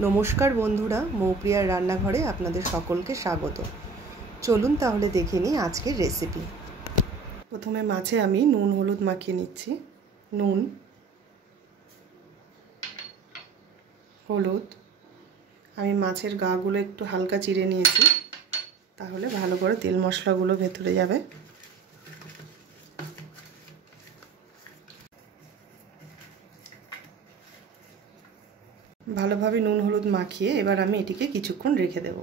नमस्कार बंधुरा मौप्रियार रान्नाघरे आपनादेर सकलके स्वागत। चलुन ताहले देखे निई आजकेर रेसिपि। प्रथमे माछे आमी नुन हलुद माखिए निচ্ছি। नुन हलुद आमी माछेर गागुलो एकटु हालका चिरे निয়েছি, ताहले भालो करे तेल मशलागुलो भेतरे जाबे। ভালোভাবে নুন হলুদ মাখিয়ে এবার আমি এটিকে কিছুক্ষণ রেখে দেব।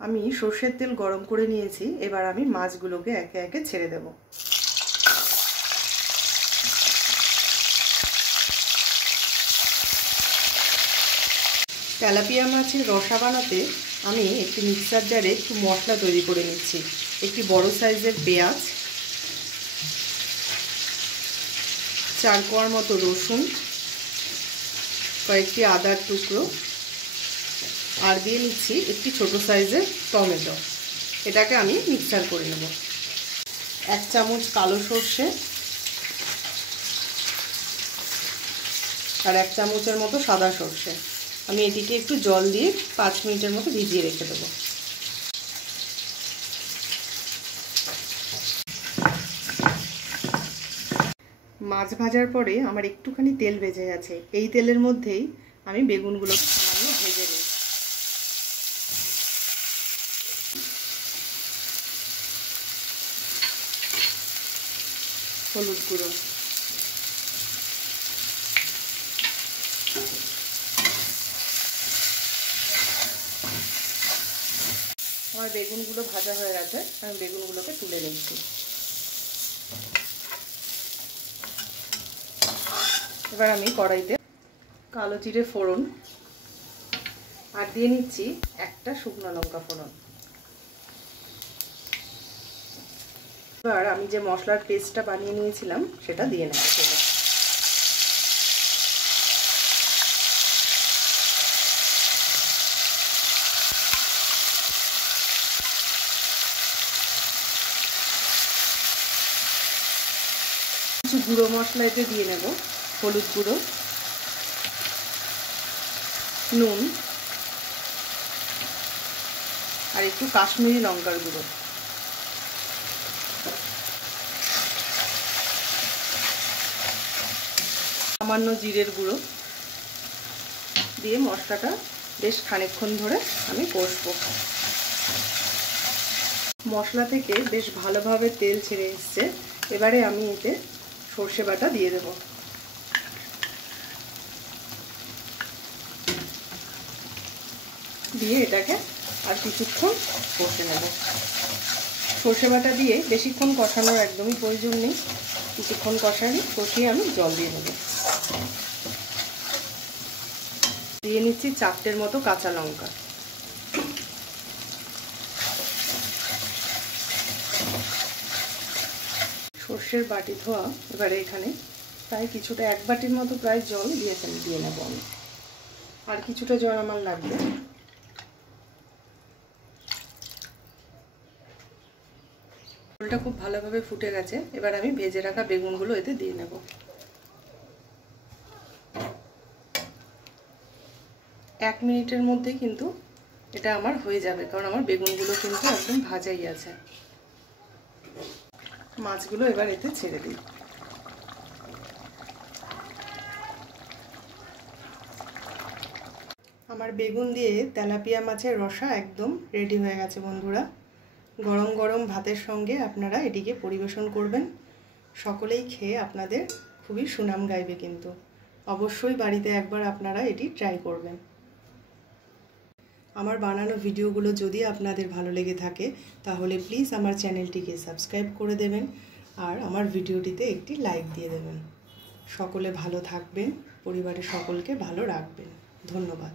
আমি সরষের তেল গরম করে নিয়েছি, এবার আমি মাছগুলোকে একে একে ছেড়ে দেব। তেলাপিয়া মাছের রসা বানাতে আমি একটি মিক্সার জারে একটু মশলা তৈরি করে নিচ্ছি। একটি বড় সাইজের পেঁয়াজ, 4 কোয়ার মতো রসুন, কয়েকটি আদার টুকরো আর দিয়ে নিচ্ছি একটি ছোট সাইজের টমেটো। এটাকে আমি মিক্সার করে নেব। 1 চামচ কালো সরষে আর 1 চামচের মতো সাদা সরষে। আমি এটিকে একটু জল দিয়ে 5 মিনিটের মতো ভিজিয়ে রেখে দেব। মাছ ভাজার পরে আমার একটুখানি তেল বেঁচে গেছে, এই তেলের মধ্যেই আমি বেগুনগুলো সামান্য ভেজে নিই। হলুদ গুঁড়ো, আমার বেগুনগুলো ভাজা হয়ে গেছে, আমি বেগুনগুলোকে তুলে নিচ্ছি। এবার আমি কড়াইতে কালো জিরে ফোড়ন আর দিয়ে নিচ্ছি একটা শুকনো লঙ্কা ফোড়ন। এবার আমি যে মশলার পেস্টটা বানিয়ে নিয়েছিলাম সেটা দিয়ে নেব। কিছু গুঁড়ো মশলা এতে দিয়ে নেব। হলুদ গুঁড়ো, নুন আর একটু কাশ্মীরি লঙ্কার গুঁড়ো। সামান্য জিরের গুঁড়ো দিয়ে মশলাটা বেশ খানিকক্ষণ ধরে আমি কষবো। মশলা থেকে বেশ ভালোভাবে তেল ছেড়ে এসছে, এবারে আমি এতে সর্ষে বাটা দিয়ে দেব। দিয়ে এটাকে আর কিছুক্ষণ কষে নেব। সর্ষে বাটা দিয়ে বেশিক্ষণ কষানোর একদমই প্রয়োজন নেই, কিছুক্ষণ কষিয়ে আমি জল দিয়ে নেব। দিয়ে নিচ্ছি 4টের মতো কাঁচা লঙ্কা। সর্ষের বাটি ধোয়া এবারে এখানে প্রায় কিছুটা 1 বাটির মতো প্রায় জল দিয়ে নেব আমি। আর কিছুটা জল আমার লাগবে। ঝোলটা খুব ভালোভাবে ফুটে গেছে, এবার আমি ভেজে রাখা বেগুনগুলো এতে দিয়ে নেব। এক মিনিটের মধ্যে কিন্তু এটা আমার হয়ে যাবে, কারণ আমার বেগুনগুলো কিন্তু একদম ভাজাই আছে। মাছগুলো এবার এতে ছেড়ে দিই। আমার বেগুন দিয়ে তেলাপিয়া মাছের রসা একদম রেডি হয়ে গেছে বন্ধুরা। গরম গরম ভাতের সঙ্গে আপনারা এটিকে পরিবেশন করবেন। সকলেই খেয়ে আপনাদের খুবই সুনাম গাইবে, কিন্তু অবশ্যই বাড়িতে একবার আপনারা এটি ট্রাই করবেন। আমার বানানো ভিডিওগুলো যদি আপনাদের ভালো লেগে থাকে তাহলে প্লিজ আমার চ্যানেলটিকে সাবস্ক্রাইব করে দেবেন আর আমার ভিডিওটিতে একটি লাইক দিয়ে দেবেন। সকলে ভালো থাকবেন, পরিবারের সকলকে ভালো রাখবেন। ধন্যবাদ।